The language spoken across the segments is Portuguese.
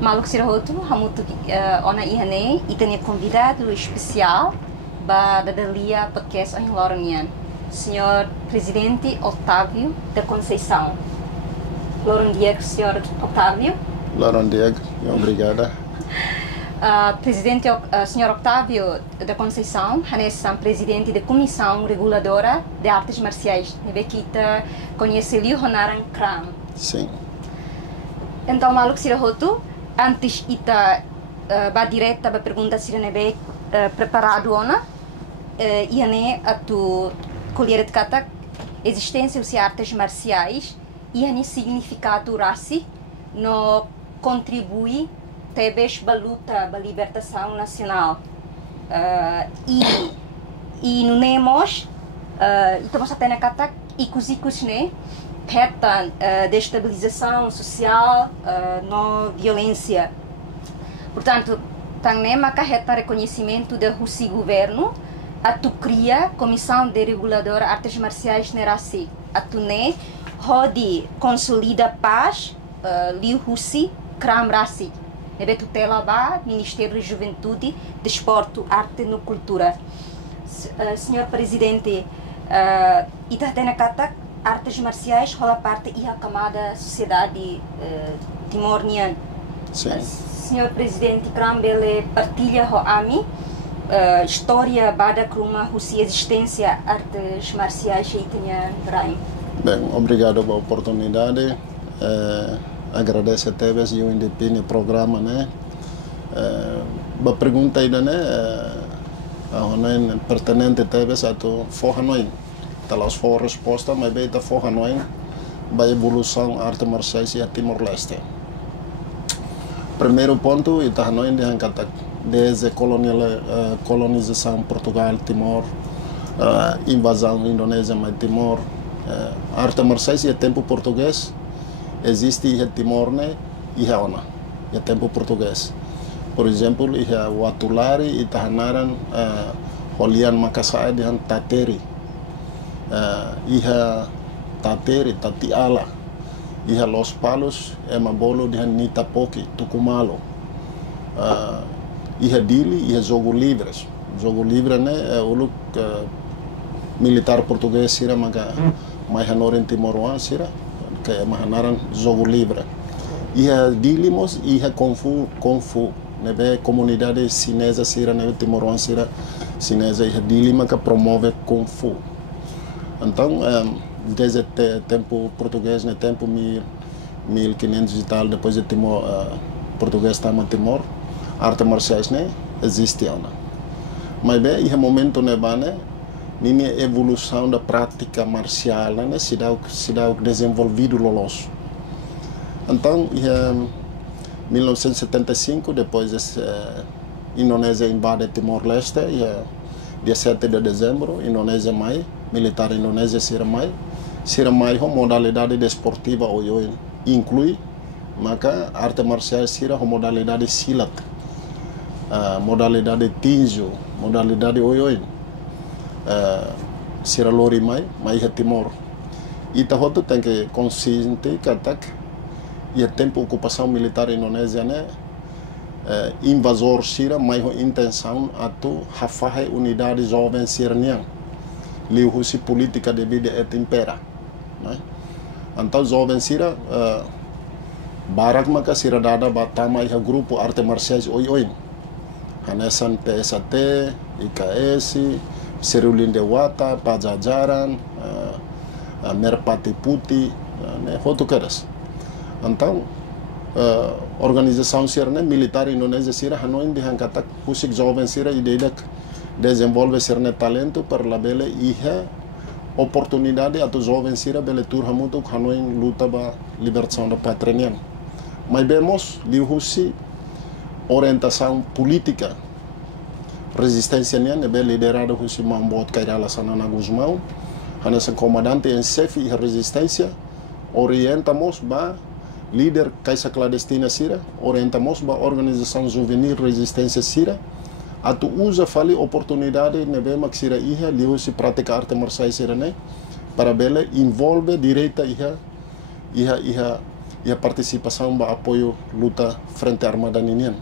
Maluk Sirahotu, Hamutu Ona Ihane, e tenho convidado especial para Dalia Podcast em Loronian, Senhor Presidente Otávio da Conceição. Loron Diego, Senhor Otávio. Loron Diego, obrigada. Presidente Senhor Otávio da Conceição, é presidente da Comissão Reguladora de Artes Marciais. Kita conhece Liu Honaran Kram. Sim. Então, Maluk Sirahotu, antes ita ba direta ba pergunta se nebe preparado ona e ane a tu colher de kata existência dos artes marciais e ane significado raci no contribui tebes ba luta ba libertação nacional e no nemos estamos até na kata ikus né reta destabilização social, não violência. Portanto, também a reta reconhecimento do governo, a tu cria Comissão de Reguladora Artes Marciais Nerasi, a tu ne rode consolida paz, liu Russi, Kram Rasi, nebe tutela ba Ministério da Juventude, Desporto, Arte e Cultura. Senhor Presidente, ita tem kata artes marciais rola parte e a camada sociedade timor-nian. Senhor Presidente Krambele partilha com a mim história bada cruma Rússia existência artes marciais e tinha Brain. Bem, obrigado pela oportunidade. Agradeço a TVS e o independente programa, né? A pergunta ainda, né? A pertinente a TVS a tu forra nós. Talas for resposta, mas bem da forra nós a evolução artes marciais e a Timor-Leste. Primeiro ponto, está nós desde a colonização Portugal, Timor, invasão Indonésia, mas Timor, artes marciais e tempo português existe em Timor né e a ona, e tempo português. Por exemplo, o Atulari e Tahanaran, Holian Makassai de Tateri. Iha Tateri, Tatiala, iha Los Palos, Emabolo de Nitapoki, Tucumalo, iha Dili, iha Jogo Livres. Jogo Livre, né? O look militar português, sira, maga, mais em Timor-Leste, sira, que é mahanaran Jogo Livre. Iha Dilimos, iha Kung Fu, nebe comunidade chinesa, sira, nebe Timor-Leste, sira, chinesa, iha Dilima, que promove Kung Fu. Então, desde o tempo português, no tempo 1500 e tal, depois de Timor, português estava em Timor, artes marciais né, existiam. Mas bem, em momento né, minha evolução da prática marcial né, se dá desenvolvido lolos. Então, em 1975, depois Indonésia invade Timor-Leste, dia 7 de dezembro, Indonésia mai, militar Indonésia Sira mai a modalidade desportiva hoje inclui maka arte marcial Sira a modalidade silat, modalidade tinjo, modalidade hoje Sira lori mai é Timor. E tahoto tem que consciente que e a tempo ocupação militar Indonésia né invasor Sira mais a intenção a tu hafahe unidade jovem sirnian liu husi política de vida et impera né? Então jovem Sira barak maka Sira dada batama iha grupo arte marciais oi hanesan PSAT IKS Serulin Dewata Pajajaran Merpati Putih né hotu keras. Então organização Sira né militar Indonésia Sira hanoin dihangkatak pusik jovem Sira ideia desenvolve ser talento para la bela iha oportunidade a tu jovem Sira bela turha muito hanoin luta ba libertação da pátria. Mas vemos liu husi orientação política resistência nia nebe liderada husi Mambot Kairala Sanana Guzmão hanasa comandante em chefe e resistência orientamos ba líder Caixa Clandestina Sira orientamos ba organização juvenil resistência Sira a tu usa fali oportunidade nebe maxira iha liu se pratica arte marciais Sira né para bela envolve direita iha e a participação para apoio luta frente à armada ninian.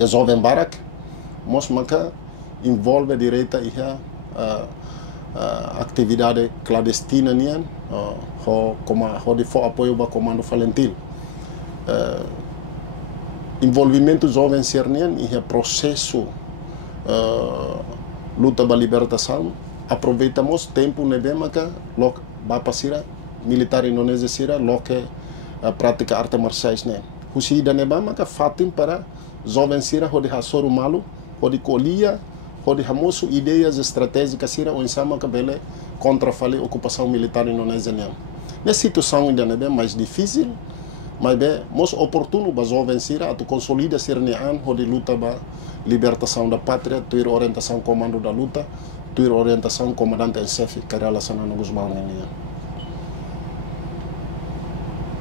E jovem barak, mos maka envolve direita e a atividade clandestina nian, ho de for apoio para comando Valentil. Envolvimento jovem sernian e processo luta para libertação, aproveitamos tempo nebe maka lok bapasira militar indonésia sira loke prática arte marciais ne. Husida neba maka fatim para jovem sira hodi hasoro malu, hodi colia, hodi hamoso ideias estratégicas sira o insama cabele contra fale ocupação militar indonésia ne. Nessa situação ainda nebe mais difícil, mas bem, most oportuno para jovem sira atu consolida sirnean hodi luta ba libertação da pátria, tuir orientação comando da luta, tuir orientação comandante em chefe Karala Sanana Guzmão ne.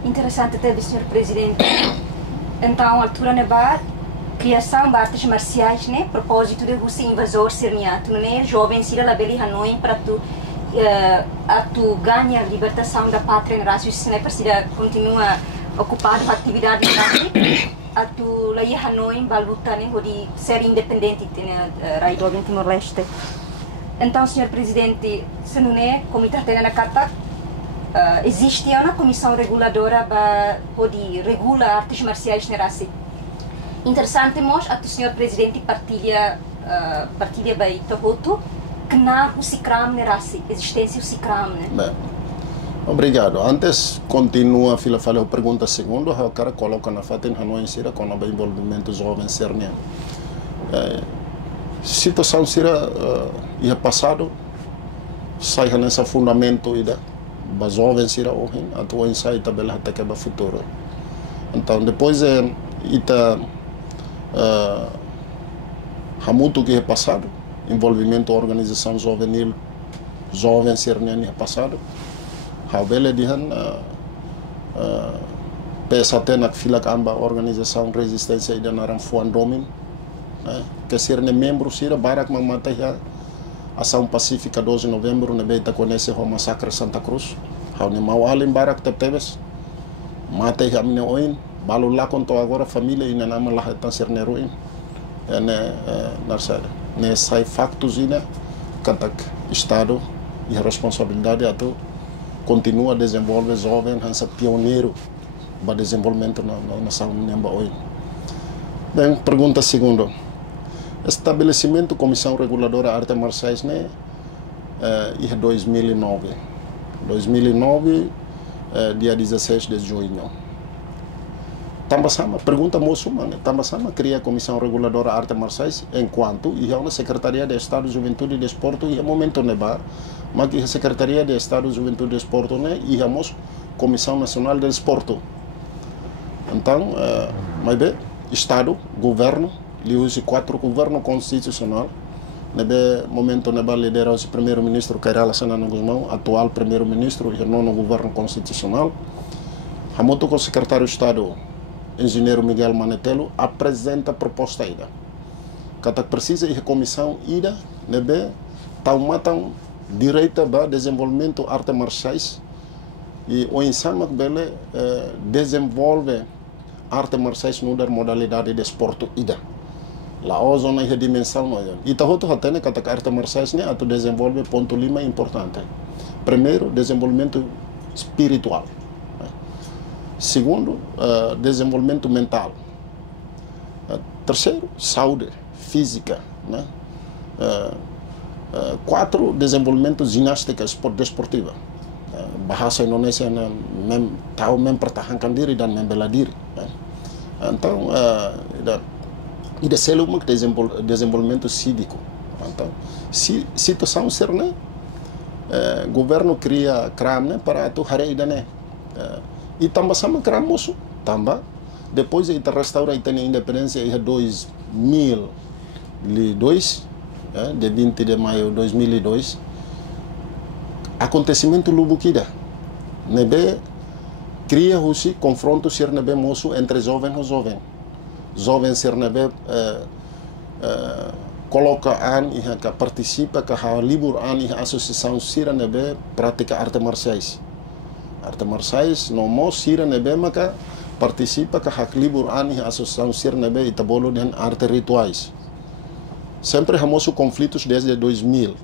Interessante ter, Sr. Presidente. Então, a altura neba criação de artes marciais, né? Propósito de você invasor sirniato, né? Jovem sira labeli Hanoi para tu ganhar libertação da pátria, né? Se né? Para continua ocupado com atividade de a tu lai Hanoi para lutar, né? De ser independente, né? Rai jovem Timor-Leste. Então, Sr. Presidente, se não é comitê na Katak, existe uma comissão reguladora para poder regular artes marciais na raça. Interessante, mas o Sr. Presidente partilha bem todo que não o SICRAM na raça, existência do SICRAM, né? Obrigado. Antes, continua a falar a pergunta segunda, o cara coloca na fata em Hanoi sira com o envolvimento jovem sernian. Situação sira ia passado, sai nesse fundamento ida. Ba jovem sira ohin atau insight tabela até que ba futuro. Então depois ita hamutu que é passado, envolvimento organização juvenil jovem sernian é passado. Habele dihan PSAT nak filak amba organização resistência ida naram fuan domin, que serne membro sira barak mamata ya Ação Pacífica 12 de novembro, na beita conhece o massacre Santa Cruz. Há um mau alim barak teptebes. Mata e amne oin. Balu lá contou agora família e na lá está ser neroin. Ne sai factos ina katak Estado e a responsabilidade ato continua a desenvolver jovem hansa pioneiro para desenvolvimento na nação nemba oin. Bem, pergunta segunda. Estabelecimento Comissão Reguladora Artes Marciais né, em 2009. 2009, dia 16 de junho. Tambasama, pergunta muçulmana, Tambasama cria a Comissão Reguladora Artes Marciais enquanto e a Secretaria de Estado de Juventude e Desporto e a momento neba, mas a Secretaria de Estado de Juventude e Desporto né, e a Comissão Nacional de Desporto. Então, mas bem, Estado, Governo, li usi 4 governo constitucional nebe momento neba lidera o primeiro-ministro Karala Sanana Guzmão, atual primeiro-ministro e nono governo constitucional. Hamoto com o secretário de Estado, engenheiro Miguel Manetelo, apresenta a proposta ida. Kata precisa ir comissão ida nebe taumatang direita ba desenvolvimento artes marciais e o insama bele desenvolve artes marciais numa modalidade de esporte ida. La zona é dimensão maior. E tahoto hatene kata artes marciais né atu desenvolve ponto lima importante. Primeiro, desenvolvimento espiritual. Segundo, desenvolvimento mental. Terceiro, saúde física, né? 4, desenvolvimento ginástica desportiva. Bahasa Indonesia mem tahu mempertahankan diri dan membela diri. Então, e da célula que desenvolvimento cívico. Então, situação ser né, governo cria CRAM né para tu hari né, e também sama CRAM moço, também depois ele restaura a independência em 2002, de 20 de maio de 2002, acontecimento Lubukida, nebe cria aussi confronto ser nebe moço entre jovem e jovem. Jovem ser nebe coloca an e que participa que ha libur an e associação sira nebe prática artes marciais. Arte marciais no mo sira nebe maka participa ka hak libur ani associação sira nebe itabolo den arte rituais. Sempre hamos conflitos desde 2000.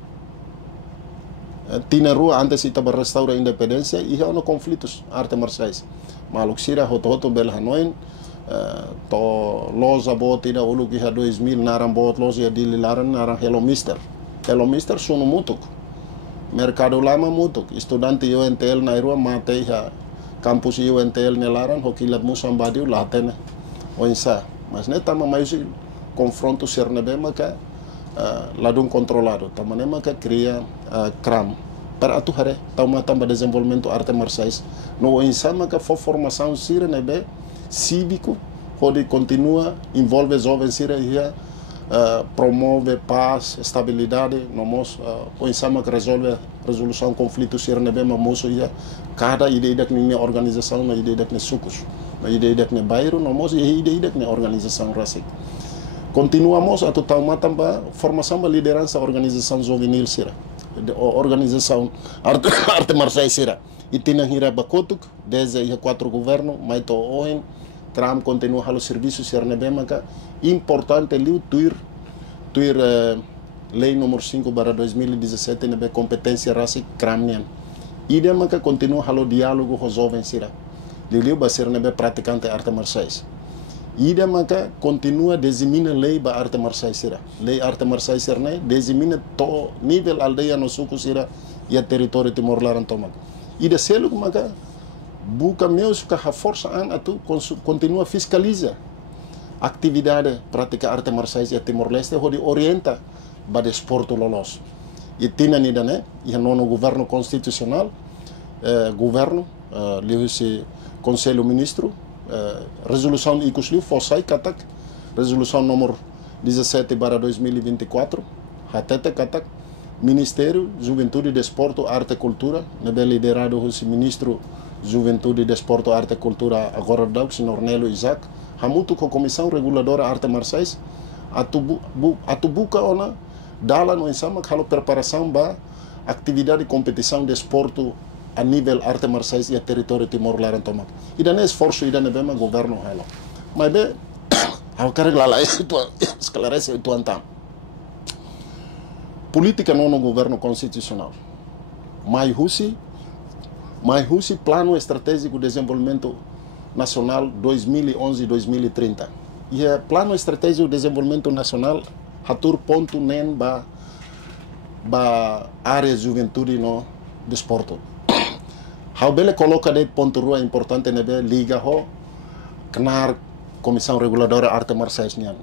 Tina rua antes itaba restaura independência e há no conflitos arte marciais. Maluk sira hoto bel hanoin to loza bot ida ulu ki ha 2000 naran bot loza ya dililaran naran Hello Mister sunu mutuk. Mercado lama mutuk. Estudante UNTL na irua matei ha campus UNTL nelaran hokilat musambadiu latene oinsa. Mas ne tama mais confronto sernebe maka ladung controlado. Tamane maka cria CRAM para atu hare tama desenvolvimento arte marciais. No oinsa maka for formação sirnebe cívico onde continua envolve jovens sira promove paz, estabilidade, nós pensamos que resolve resolução conflito sira nebe mamoso cada ideia que minha organização na ideia que sucos, na ideia que bairro nós ideia que organização rasik. Continuamos a total matamba formação da liderança organização juvenil sira, organização arte marciais sira. E tem hira bakotuk desde 4 governo, mas to oen CRAM continua halo serviço sernebe maka importante liu tuir lei número 5/2017 nebe competência raci CRAM nian. Ide maka continua halo diálogo com jovens sira. Liu ba sernebe praticante arte marciais. Ide maka continua desimina lei ba arte marciais sira. Lei arte marciais serne desimina to nível aldeia no suco sira e território Timor-Leste tomak. Ide selo maka buka meus que a força an atu continua fiscaliza atividade prática arte marciais e Timor-Leste onde orienta ba desporto lolos. E tina ni dane e nono governo constitucional governo liu-se conselho ministro resolução ikusliu fossai katak resolução número 17/2024 hatete katak Ministério Juventude, Desporto, Arte e Cultura, nebe liderado o ministro Juventude, Desporto, Arte e Cultura agora o senhor Nelo Isaac, hamutu com a Comissão Reguladora Arte Marciais, atubuca ona dala no ensama halo preparação ba atividade de competição de desporto a nível arte marciais e a território Timor-Leste tomak. E daí esforço e daí bem governo halo. Mas be ao cara lá isso esclarece itu antam. Política não no governo constitucional. Mais plano estratégico de desenvolvimento nacional 2011-2030. E o plano estratégico de desenvolvimento nacional hatur ponto nem ba área de juventude no desporto. How bele coloca de ponto rua importante nebe liga ho knar Comissão Reguladora Arte Marciais nian.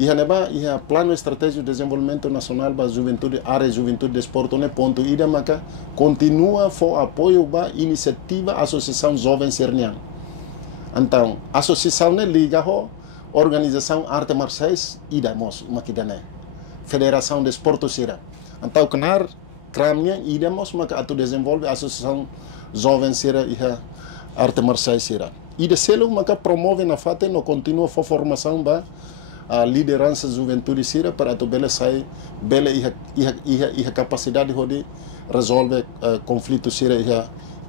E o plano estratégico de desenvolvimento nacional para a juventude, área de juventude e desporto, né, ponto ida maka continua for apoio para iniciativa Associação Jovem Sernian. Então, associação né liga ho organização arte marciais ida mos makidane. Federação de Desporto sira. Então, kenar kramnya ida mos maka atu desenvolve associação Jovem sira e arte marciais sira. Ida selo maka promove na fate no continua for formação ba a liderança juventude sira para tu bela sai bela e a capacidade de resolver conflitos sira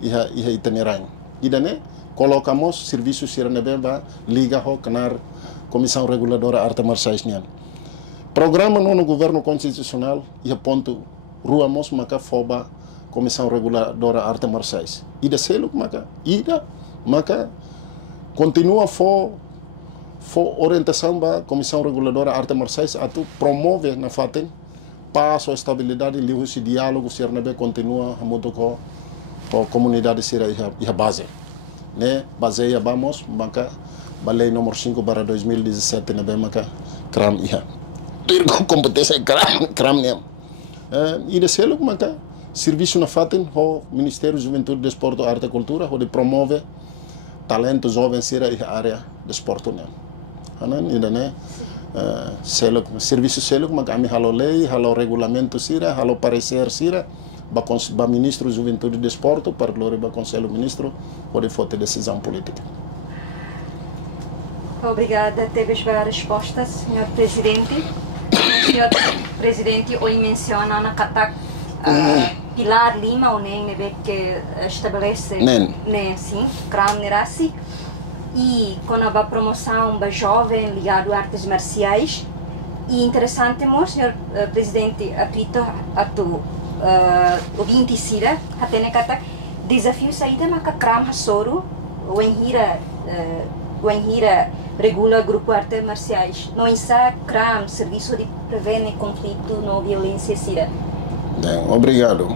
e itinerário. E daí colocamos serviços sira nebe ba liga ho canar Comissão Reguladora Arte Marciais nian. Programa no governo constitucional e ponto ruamos maka foba Comissão Reguladora Arte Marciais. E da selo maka continua orientação da Comissão Reguladora Arte Marciais atu promove na faten paz ou estabilidade liu esse diálogo ser nebe continua muito com a comunidade sira e a base né baseia vamos maka lei número 5/2017 nebe maka CRAM ia ter competência CRAM né e deselo maka serviço na faten o Ministério de Juventude, Desporto, Arte e Cultura onde promove talento jovem sira e a área de esporte né. Anan ida né serviço selo mas kami halo lei halo regulamento sira halo parecer sira ba ministro juventude e desporto para glória ba conselho ministro pode fazer decisão política. Obrigada teve a resposta senhor presidente. Senhor presidente hoje menciona na katak Pilar Lima, o NEM, que estabelece né, sim, CRAM Nerassi, e com a promoção da jovem ligado a artes marciais. E interessante, senhor presidente, o 20 Sira, até na desafio saída na CRAM Hassoro, o Enhira regula grupo artes marciais. Não está CRAM, Serviço de Prevenir Conflito não Violência Sira. Obrigado.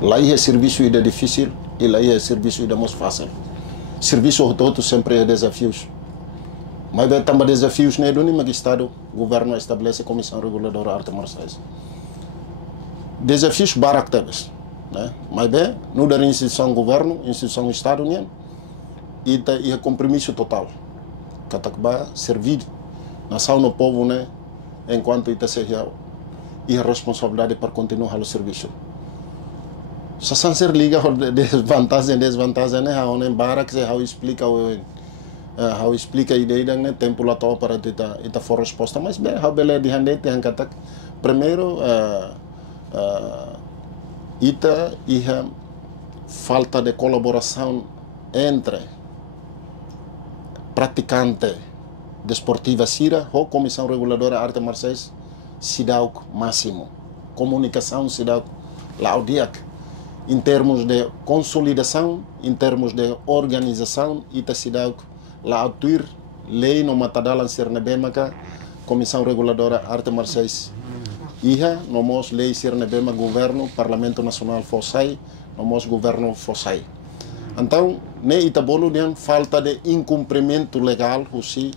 Lá é serviço ainda difícil e lá é serviço ainda mais fácil. Serviço todo sempre é desafios. Mas também desafios não é do nível que o Estado, o governo estabelece a Comissão Reguladora de Artes Marciais. Desafios baractebes, né? Mas bem, não da instituição governo, instituição Estado, né? E é compromisso total. Que vai servir nação no povo, né? Enquanto ita seja e a responsabilidade para continuar o serviço. Se não se liga a desvantagem, né? How nem barak se how explica a ideia né? Tempo lá para ita for resposta, mas bem, how bele de handete hankatak. Primeiro, ita e a falta de colaboração entre praticante desportiva Sira ou Comissão Reguladora de Artes Marciais se dá o máximo. Comunicação se dá lá o dia em termos de consolidação, em termos de organização, e se dá lá o tuir lei no matadalan ser nebemaka Comissão Reguladora de Artes Marciais. Iha nomos lei ser nebema governo Parlamento Nacional fossai, nomos governo fossai. Então, ne itabolo nem falta de incumprimento legal, assim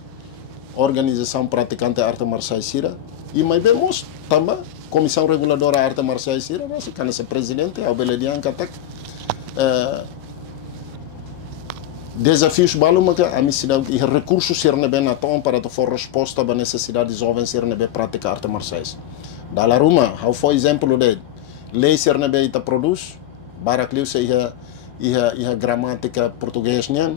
organização praticante de artes marciais Sira e mais vemos também Comissão Reguladora de Artes Marciais Sira, mas quando se presidente ao beledian katak desafios baluma que a missão e recursos ser nebe na tom para to for resposta à necessidade de jovens ser nebe praticar artes marciais. Da la ruma, how for exemplo de lei ser nebe ita produz baracliu se ia gramática português nian.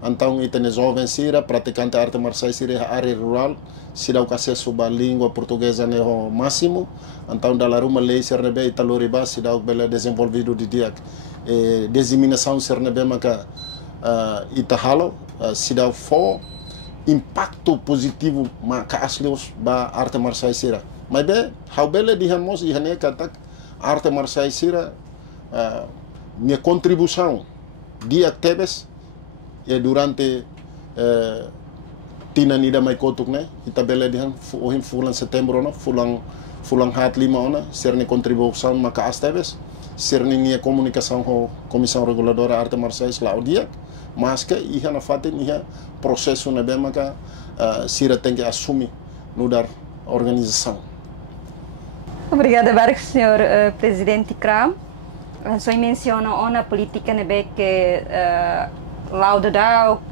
Então, tem jovens Sira, praticante de artes marciais Sira, área rural, se dá o acesso à língua portuguesa né, o máximo. Então, da uma lei Sernebe e Taloriba, se dá o belo desenvolvido de dia. Disseminação Sernebe, mas Itahalo, se dá o impacto positivo, mas caslios ba artes marciais Sira. Mas bem, how bela digamos, e hane katak artes marciais Sira, minha contribuição dia tebes e durante tina nida mai kotuk ne ita bela dihan ohim fulan setembro no fulang hat 5 ona serni contribuição maka astebes serni nia comunicação com Comissão Reguladora de Artes Marciais lá o dia mas que ia na fatin ia processo na bem maka Sira tem que assumir no dar organização. Obrigada, Barco, senhor presidente CRAM. Só menciona uma política que laudadal,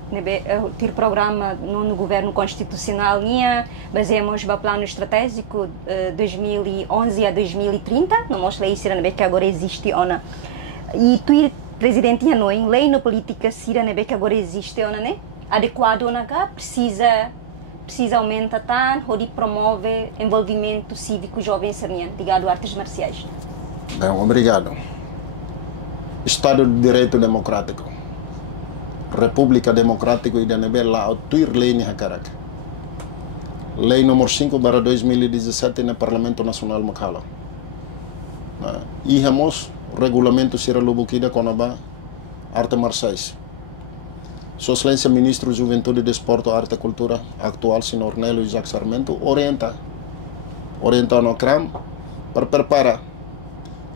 ter programa no governo constitucional baseamos no plano estratégico 2011 a 2030, não mostra aí que agora existe ona. E tu presidente Hanoi, lei na política sira que agora existe ona né? Adequado ona cá precisa aumentar tanto ou promove envolvimento cívico jovem sernian ligado a artes marciais. Bem, obrigado. Estado de Direito Democrático, República Democrática e da Nebela, tuir lei ni hakarak. Lei número 5/2017 no Parlamento Nacional Machala. E hemos regulamento Sira Lubukida Conaba Arte Marciais. Sua Excelência Ministro de Juventude, Desporto, Arte e Cultura atual, Senhor Nelo Isaac Sarmento, orienta no CRAM para preparar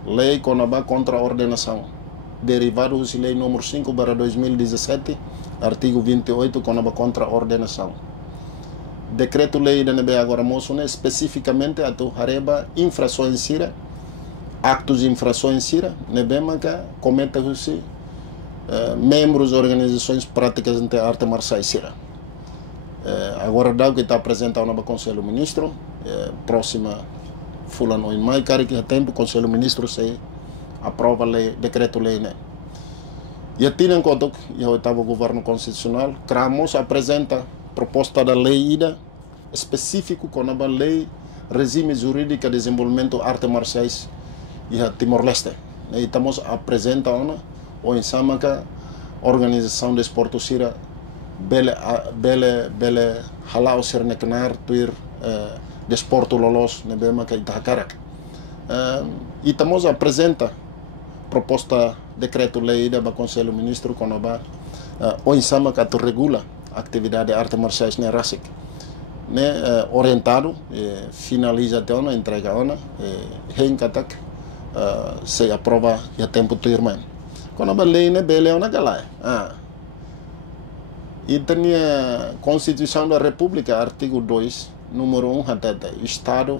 lei Conaba contra a ordenação derivado da lei número 5/2017, artigo 28, contra a ordenação. Decreto-lei da NB agora mostrou especificamente a hareba infrações Sira, actos de infrações Sira, NB cometa-se membros de organizações práticas de arte marciais Sira. Agora dá que está apresentado no Conselho Ministro, próxima fulano em maio, que é tempo o Conselho Ministro se aprova lei, decreto-lei, né? E a em conta que o oitavo governo constitucional, CRAMOS apresenta proposta da lei ida específico com a lei regime jurídico de desenvolvimento artes marciais e Timor-Leste. E estamos apresentando o Insamaca organização de esporte sira bele halau ser neknar tuir de esporte lolos nebema que Itahakarak. E estamos apresenta proposta decreto-lei da Conselho Ministro quando o Insamaca tu regula a atividade de artes marciais na RASIC. Orientado, finaliza até ona, entrega ona, reencatak, se aprova e a tempo de irmã. Quando a lei é bela, ona galera. E tem a Constituição da República, artigo 2, número 1, hatata, Estado,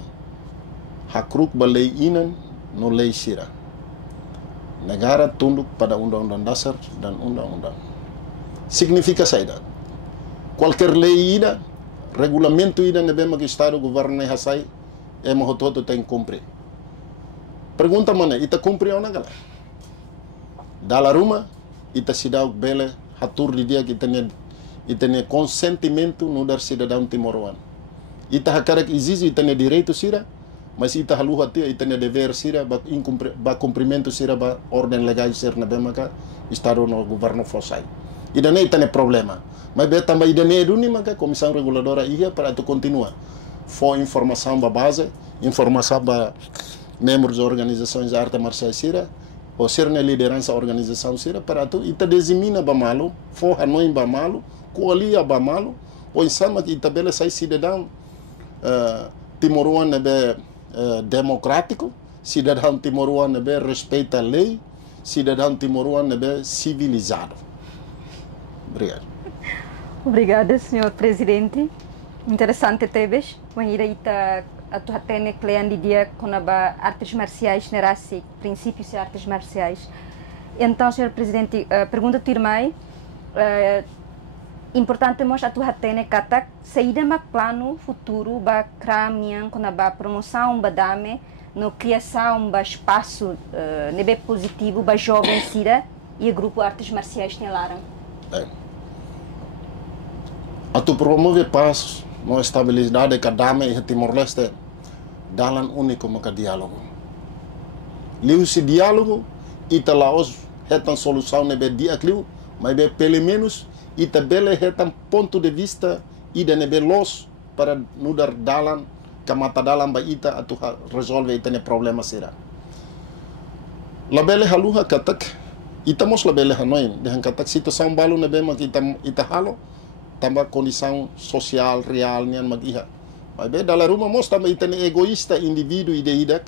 hakruk ba lei inan, no lei sira. Negara tunduk pada undang-undang dasar dan undang-undang. Significa saída. Qualquer lei ida, regulamento ida nebema que Estado governo hasai é mahototo tem que cumprir. Pergunta mana, ita cumprir ou não galera? Dala ruma, ita cidadão bela hatur di dia que tenha consentimento no dar cidadão timoruan. Ita hakarak exige ita ne direito sira, mas ita haluha tia ita ne dever sira ba cumprimento sira ba ordem legal ser nebema que Estado no governo fossai. Ida ne ita ne problema. Mas be também ida ne eduni maka comissão reguladora ia para tu continua. For informação ba base, informação ba membros de organizações de arte marcial sira, ou ser na liderança da organização sira para tu ita desimina ba malo, for hanoi ba malo, coalia ba malo, ou insama que ita bela sai cidadão timoruan nebe democrático, cidadão timoruan nebe respeita a lei, cidadão timoruan nebe civilizado. Obrigado. Obrigada, Sr. Presidente. Interessante teves. Wanneer ita atu hatene klean di dia konaba artes marciais nerasi, princípios de artes marciais. Então, Sr. Presidente, pergunta tirmai, importante mos atu hatene katak saída mak plano futuro ba kramian konaba promoção ba dame no criação ba espaço nebe positivo ba jovem sira e grupo artes marciais nelaram. Atu promove paz no estabilidade que dame e Timor-Leste dalan único maka diálogo. Liu se diálogo ita laos hetan solução nebe diakliu, mas be pelo menos ita bele hetan ponto de vista ida nebe los para nudar dalan kamata dalan ba ita atu resolve ita ne problema sira. La bele haluha katak ita mos la bele hanoin dehan katak situação balu nebe mak ita halo tambah condição social real nian magiha. Mas bem, dalam rumah mos tambah itane egoísta indivíduo ide idak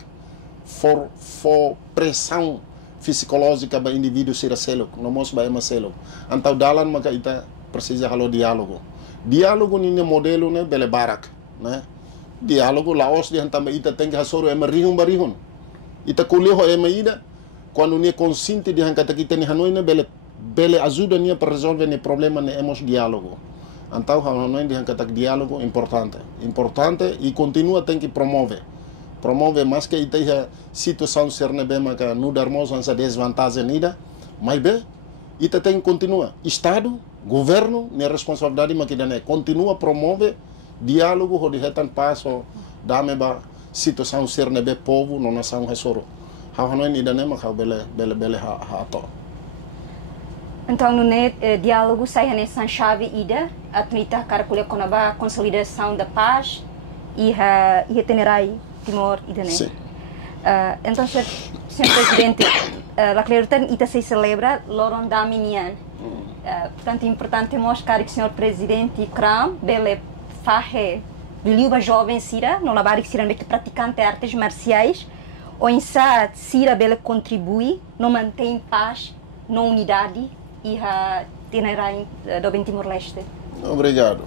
for pressão psicológica ba indivíduo sira selok, no mos ba ema selok. Antau dalan maka ita precisa halo diálogo. Diálogo ni modelo ne bele barak, né? Diálogo laos di tambah ita tem que hasoro ema rihun barihun. Ita kuliho ema ida quando ni consciente di kata kita ni hanoi ne bele ajuda ni para resolver ne problema ne emos diálogo. Então, Hanoi diz que diálogo importante e continua tem que promover mais que ita situação ser nebema que não darmos essa desvantagem nida, mas bem, ita tem que continuar. Estado, governo, ne responsabilidade mas que dane continua promover diálogo onde retan passo dame ba situação ser nebe povo no nação resoro. Hanoi nida ne mas bele ha. Então, no diálogo sai a nessa chave ida, a tunita caracolha com a consolidação da paz e a tenerai Timor ida, né? Sim. Então, Sr. Presidente, a clarita ita se celebra loron da minian. Portanto, é importante mostrar que o Sr. Presidente Kram bele fahe biliuba jovem sira, no labar que sira que praticante de artes marciais, ou em sa sira bele contribui, não mantém paz, não unidade e a tenerai do Timor-Leste. Obrigado.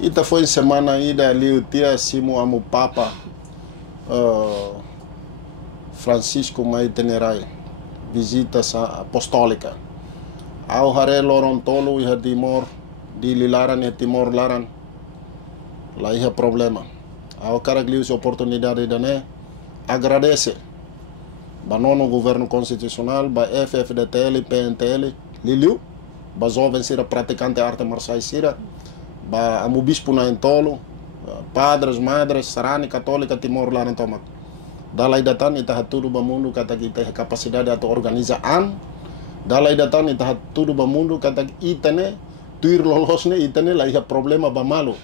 Ita foi semana ida ali o tia Simo Amo Papa Francisco Mai Tenerai visita apostólica. Ao hare Lorontolo e Timor di Lilaran e Timor Laran. Lá ia problema. Ao cara que a oportunidade de né agradece. Banono governo constitucional, ba FFDTL, PNTL, Liliu, ba jovem sira praticante arte marciais sira, ba amubispo na entolo, padres, madres, sarani católica Timor lá na toma. Dalai datan ita tudo ba mundo kata kita capacidade de organizar dalai datan ita tudo ba mundo kata ita ne tuir lolos ne ita ne lá problema ba malo.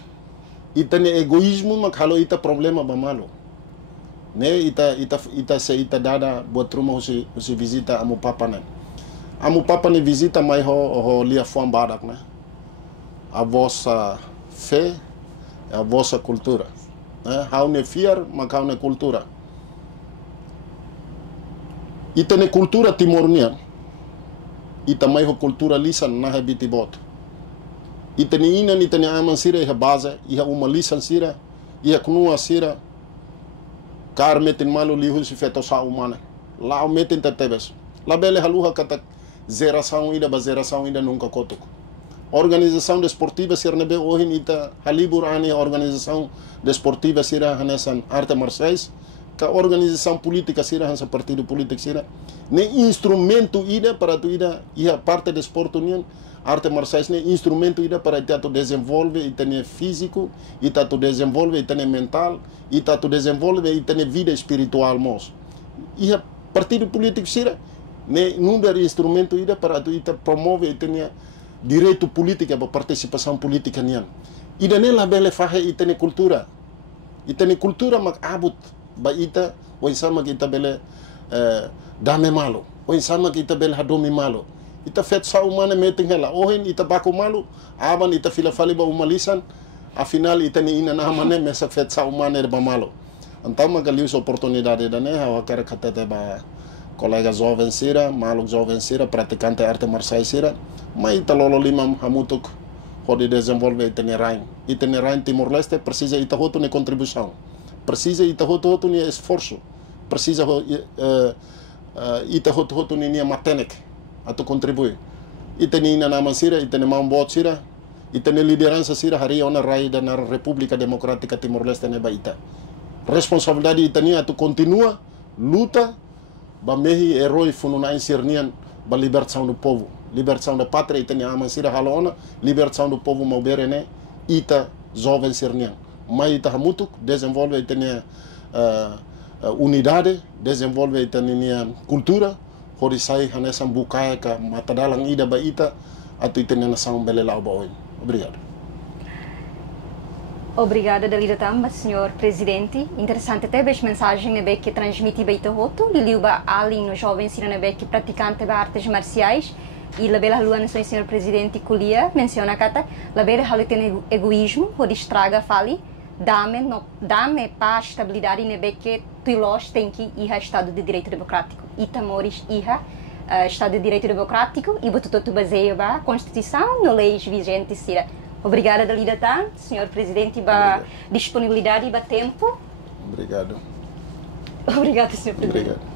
Ita ne egoísmo mas kalau ita problema ba malo. Ne ita dada buat rumah usi visita amu papa ne. Amu papa ne visita mai ho lia fuam badak ne. A vossa fé, a vossa cultura. Hau ne fiar, mas hau ne cultura. Ita ne cultura timornian. Ita mai ho cultura lisan na habiti bot. Ita ne ina ita ne aman sira iha base, iha uma lisan sira, iha kunua sira. Kar metin malu lihu si feto sa umana. Lao metin tetebes. La bele haluha kata zeração ida nunca kotuk. Organização desportiva sirnebe ohin ita halibur ani organização desportiva sira hanesan arte marciais. Que a organização política sira hansa partido político sira ne instrumento ida para tu ida ia parte do esporte união arte marciais ne instrumento ida para tu desenvolve ita ne físico ita tu desenvolve ita ne mental ita tu desenvolve ita ne vida espiritual mos ia partido político sira ne número instrumento ida para tu ita promove ita ne direito político para participação política nian ida ne la bele fahe ita ne cultura mak abut ba ita o insama kita bele dame malo o insama kita bele hadomi malo ita fet sa umana meting hela ohin ita baku malo aban ita fila fali ba umalisan afinal ita ni ina na mane mesa fet sa umana ba malo então magalius oportunidade da né eu quero que até ba colega jovem sira malo jovem sira praticante arte marciais sira mas ita lolo limam hamutuk pode desenvolver itinerário Timor-Leste precisa ita hoto ne contribuição precisa ita hoto ni esforço precisa ita hoto ni matenek atu contribui ita ni na sira ita ni mambot sira ita ni liderança sira hari ona raida na República Democrática Timor-Leste ne baita responsabilidade ita ni atu continua luta ba mehi herói fununa insirnian ba libertação do povo libertação da pátria ita ni sira halona libertação do povo mauberene ita jovem sirnian mas ita hamutuk desenvolve ita ni unidade desenvolve ita ni cultura horisai hanesan bukaya ka matadalang ida ba ita atu ita ni nação belelau ba oi obrigado. Obrigada, Dalida Tamba, senhor presidente. Interessante ter as mensagens que transmite bem roto, liuba além no jovem sirene que praticante de artes marciais e la bela lua nações senhor presidente Culia menciona kata la bela hale tem egoísmo, o estraga fali, dame paz, estabilidade nebe que tuilos tem que ir estado de direito democrático. Itamores iha estado de direito democrático e botuto baseia ba constituição, no leis vigentes sira. Obrigada, Dalida Tan, senhor presidente, pela disponibilidade e tempo. Obrigado. Obrigado, senhor presidente. Obrigado.